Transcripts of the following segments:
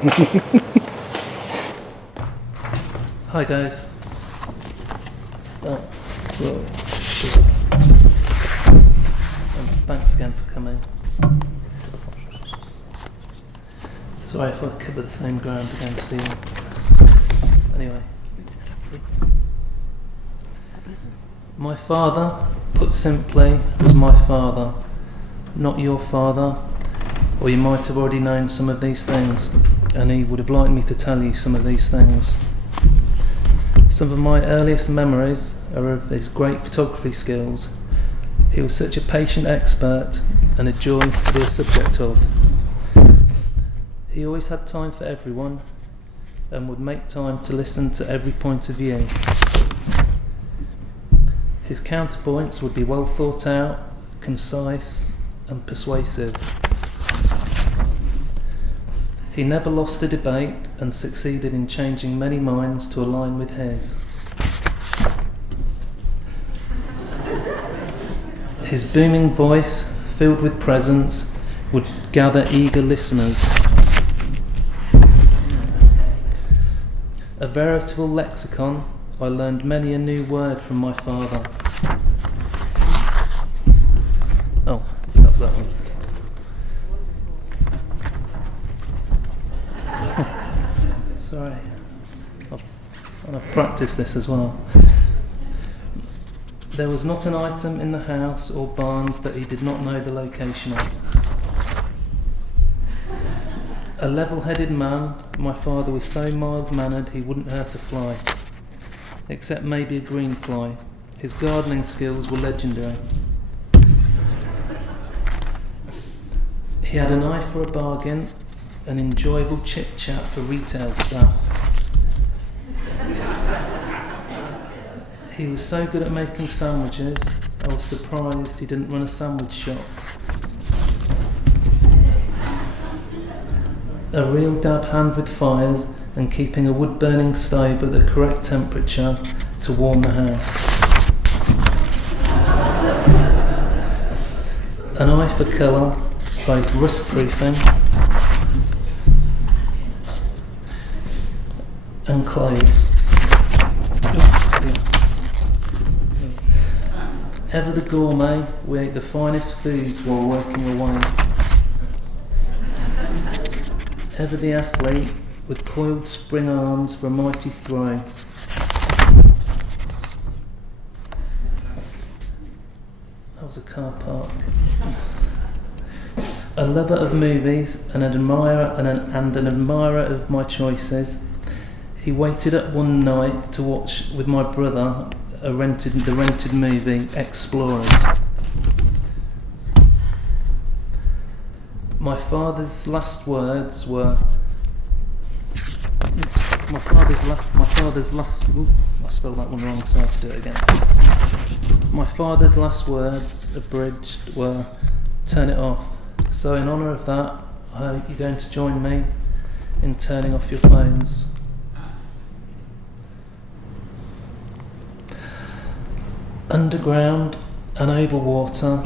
Hi guys. Whoa. Thanks again for coming. Sorry if I cover the same ground again, Stephen. Anyway. My father, put simply, was my father, not your father, or you might have already known some of these things, and he would have liked me to tell you some of these things. Some of my earliest memories are of his great photography skills. He was such a patient expert and a joy to be a subject of. He always had time for everyone and would make time to listen to every point of view. His counterpoints would be well thought out, concise and persuasive. He never lost a debate and succeeded in changing many minds to align with his. His booming voice, filled with presence, would gather eager listeners. A veritable lexicon, I learned many a new word from my father. Oh, that was that one. Sorry. I've practiced this as well. There was not an item in the house or barns that he did not know the location of. A level-headed man, my father was so mild-mannered he wouldn't hurt a fly, except maybe a green fly. His gardening skills were legendary. He had an eye for a bargain, an enjoyable chit-chat for retail staff. He was so good at making sandwiches, I was surprised he didn't run a sandwich shop. A real dab hand with fires and keeping a wood-burning stove at the correct temperature to warm the house. An eye for colour, both rust-proofing and clothes. Ever the gourmet, we ate the finest foods while working away. Ever the athlete, with coiled spring arms for a mighty throw. That was a car park. A lover of movies, an admirer and an admirer of my choices. He waited up one night to watch with my brother the rented movie Explorers. My father's last words were. I spelled that one wrong, so I have to do it again. My father's last words, abridged, were "Turn it off." So in honour of that, I hope you're going to join me in turning off your phones. Underground and over water,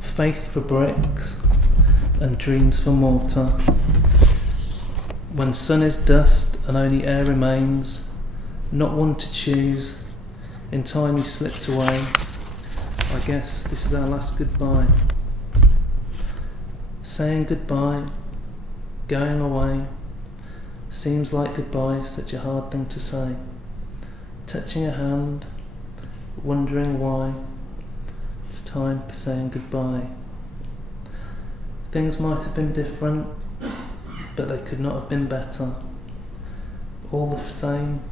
faith for bricks and dreams for mortar. When sun is dust and only air remains, not one to choose, in time you slipped away. I guess this is our last goodbye. Saying goodbye, going away, seems like goodbye's such a hard thing to say. Touching a hand, wondering why, it's time for saying goodbye. Things might have been different, but they could not have been better. All the same,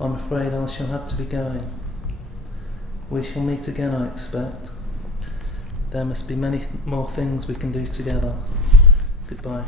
I'm afraid I shall have to be going. We shall meet again, I expect. There must be many more things we can do together. Goodbye.